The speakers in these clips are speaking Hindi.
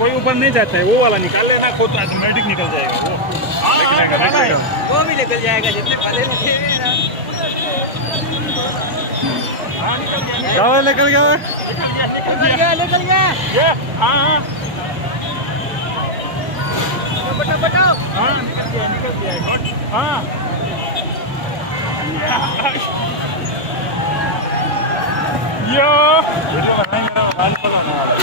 कोई ऊपर नहीं जाता है, वो वाला निकाल लेना, खुद ऑटोमेटिक निकल जाएगा वो। वो भी निकल जाएगा जितने पहले लगे हुए हैं ना। क्या निकल गया? निकल गया ये हाँ बटाओ बटाओ। हाँ निकल गया हाँ। यो वीडियो बनाएंगे गाड़ी बनाने वाला।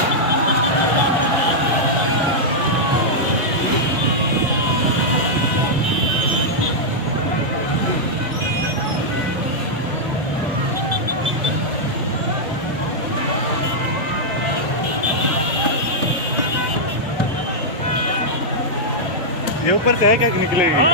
ये ऊपर से है क्या निकलेगी?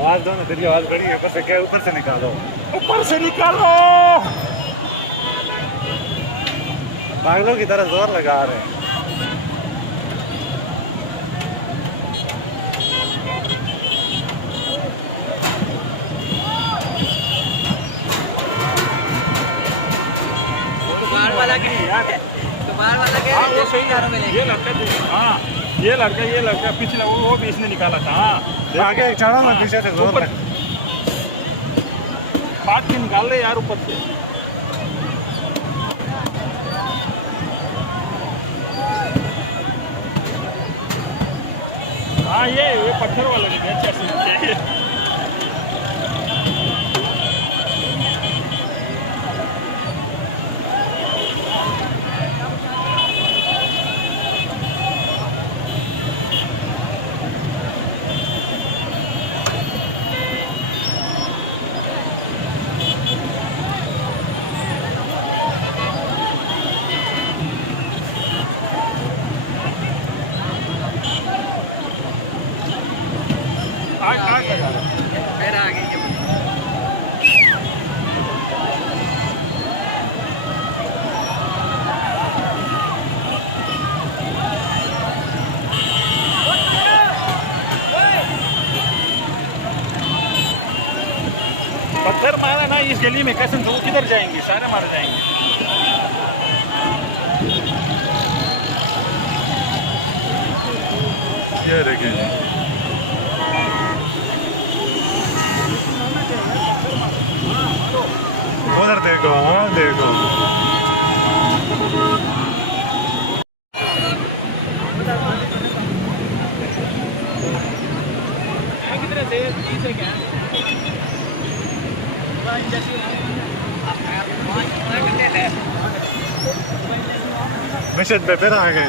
आवाज दो ना, तेरी आवाज बड़ी है। ऊपर से क्या? ऊपर से निकालो, ऊपर से निकालो। पागलों की तरह जोर लगा रहे हैं। तुम्हार वाला के हाँ वो सही कारों में है। लेके। ये लड़का हाँ ये लड़का पिछला वो भी इसने निकाला था। हाँ आगे चढ़ो ना, पीछे से जोर लग। काट के निकाल ले यार ऊपर से। हाँ ये पत्थर वाला नहीं है, अच्छा से मेरा आगे के पत्थर मारा ना इस गली में, कसम से वो किधर जाएंगे? सारे मारे जाएंगे। ये देखें, उधर देखो, हाँ देखो। कितने से 30 है क्या? मिशन पे फिर आ गए।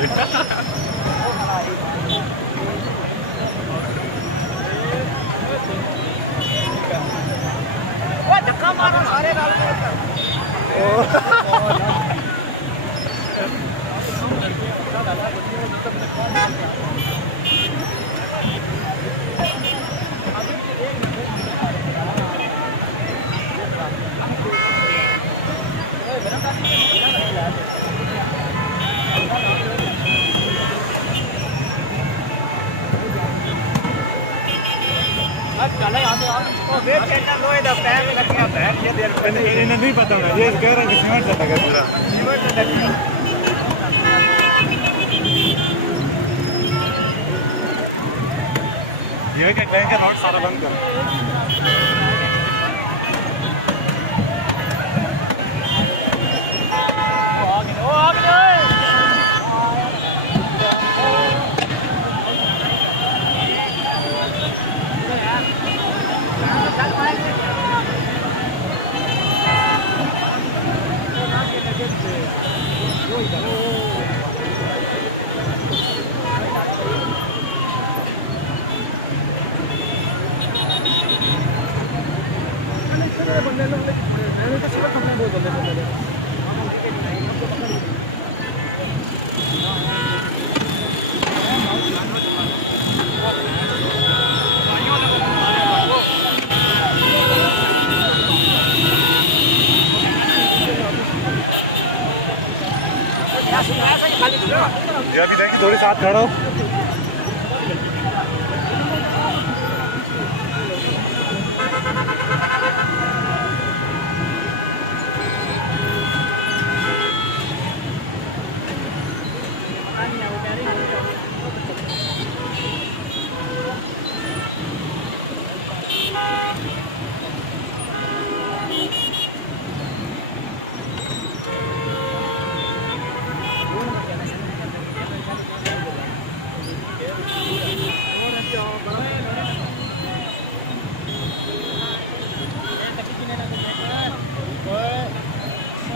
धक्का मारो सारे डाल इन्हें नहीं पता है, ये कह रहा है कि सीमेंट से लगा पूरा। ये क्या कहेंगे, रोड सारा बंद कर। जी अभी देखिए थोड़ी साथ खड़ा हो।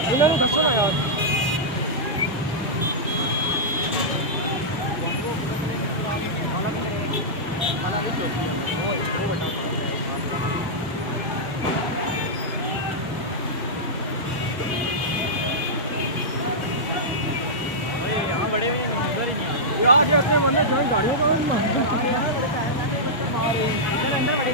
누나는 갔잖아요. यहाँ बड़े उधर ही नहीं यार अपने मन में जॉइंट गाड़ियों का अंदर बड़े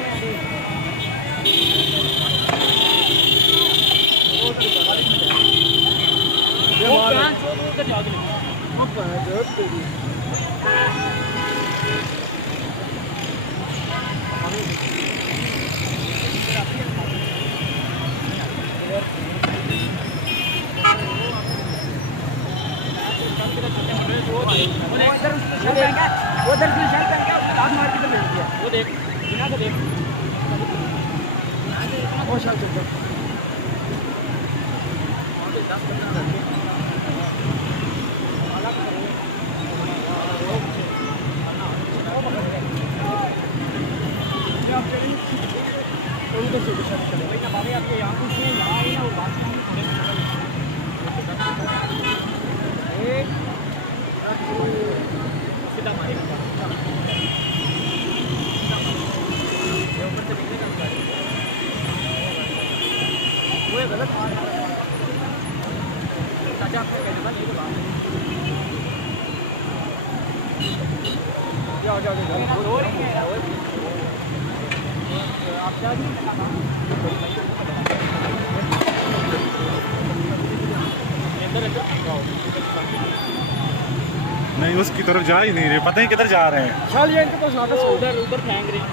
उधर वो देख बिना को देख वो शायद चल आपके यहाँ कुछ नहीं यहाँ आई ना वो बात सीधा मारे ऊपर से निकलेगा वो गलत ताजा आपने कहना नहीं तो बात जाओ जाओ जाओ आप क्या नहीं उसकी तरफ जा ही नहीं रहे, पता ही किधर जा रहे हैं। चल ये इनके पास वापस उधर उधर फेंक रहे हैं।